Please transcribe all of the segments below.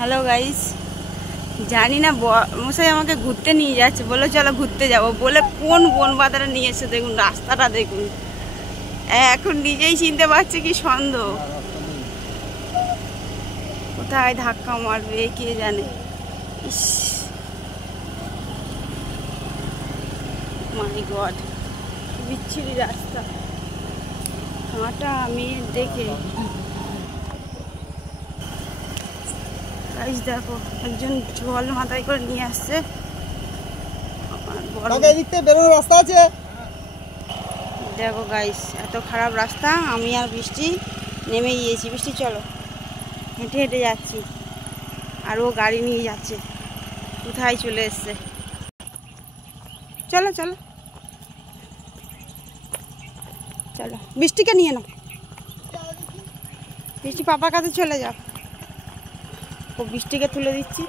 Hello guys, জানি না মশাই আমাকে ঘুরতে নিয়ে যাচ্ছে, বলে চলো ঘুরতে যাব বলে কোন বন বাজারে নিয়ে এসে দেখুন, রাস্তাটা দেখুন। এখন নিজেই চিনতে পারছে কি সন্দেহ, কোথায় ধাক্কা মারবে কে জানে। ইস মাই গড, বিচ্ছিরি রাস্তা, কাঁটা মেয়ে দেখে। গাইস দেখো, একজন জল মাথায় করে নিয়ে আসছে। রাস্তা আছে দেখো গাইস, এত খারাপ রাস্তা। আমি আর বৃষ্টি নেমে গিয়েছি। বৃষ্টি চলো, হেঁটে হেঁটে যাচ্ছি, আর ও গাড়ি নিয়ে যাচ্ছে। কোথায় চলে এসছে, চলো চলো চলো। বৃষ্টিকে নিয়ে নাও, বৃষ্টি পাপার কাছে চলে যাও। ও বৃষ্টিকে তুলে দিচ্ছি।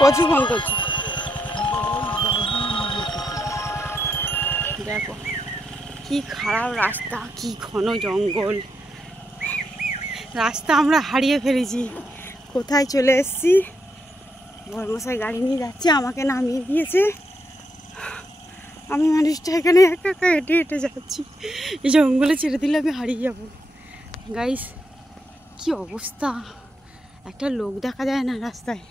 কচু ফোন করছি, দেখো কি খারাপ রাস্তা, কি ঘন জঙ্গল রাস্তা। আমরা হারিয়ে ফেলেছি, কোথায় চলে এসেছি। বড়মশাই গাড়ি নিয়ে যাচ্ছে, আমাকে নামিয়ে দিয়েছে। আমি মানুষটা এখানে একা একা হেঁটে হেঁটে যাচ্ছি। এই জঙ্গলে ছেড়ে দিলে আমি হারিয়ে যাব। গাইস কি অবস্থা, একটা লোক দেখা যায় না রাস্তায়।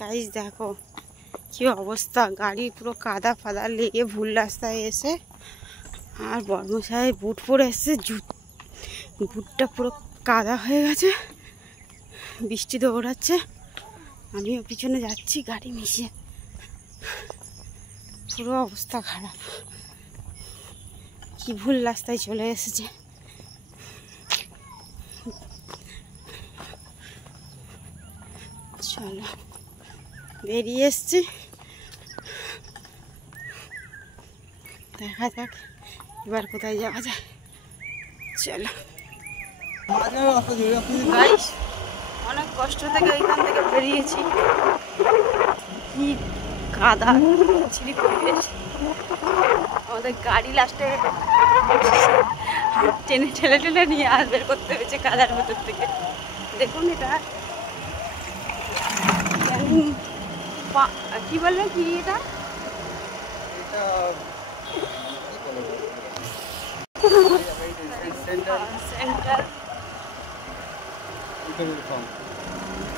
গাইস দেখো কি অবস্থা, গাড়ি পুরো কাদা ফাদা লেগে ভুল রাস্তায় এসে। আর বড়মশাই বুট পরে এসছে, বুটটা পুরো কাদা হয়ে গেছে। বৃষ্টি দৌড়াচ্ছে, আমিও পিছনে যাচ্ছি গাড়ি মিশিয়ে। পুরো অবস্থা খারাপ, কি ভুল রাস্তায় চলে এসেছে। চলো বেরিয়ে এসছি, দেখা যাক এবার কোথায় যাওয়া যায়। চলো গাইস, অনেক কষ্ট থেকে এখান থেকে বেরিয়েছি। কি কাদা ছিঁড়ি পরিবেশ, আমাদের গাড়ি লাস্টে টেনে ঠেলে ঠেলে নিয়ে বের করতে হয়েছে কাদার ভেতর থেকে। দেখুন এটা কি বলবে, কি এটা সেন্টার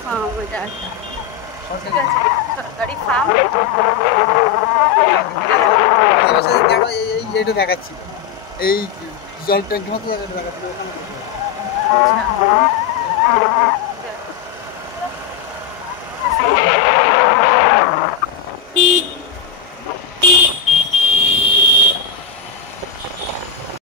ফার্ম, এটা সরকারি ফার্ম। এইটা দেখাচ্ছি, এই জল ট্যাঙ্কি মতো দেখাচ্ছিল।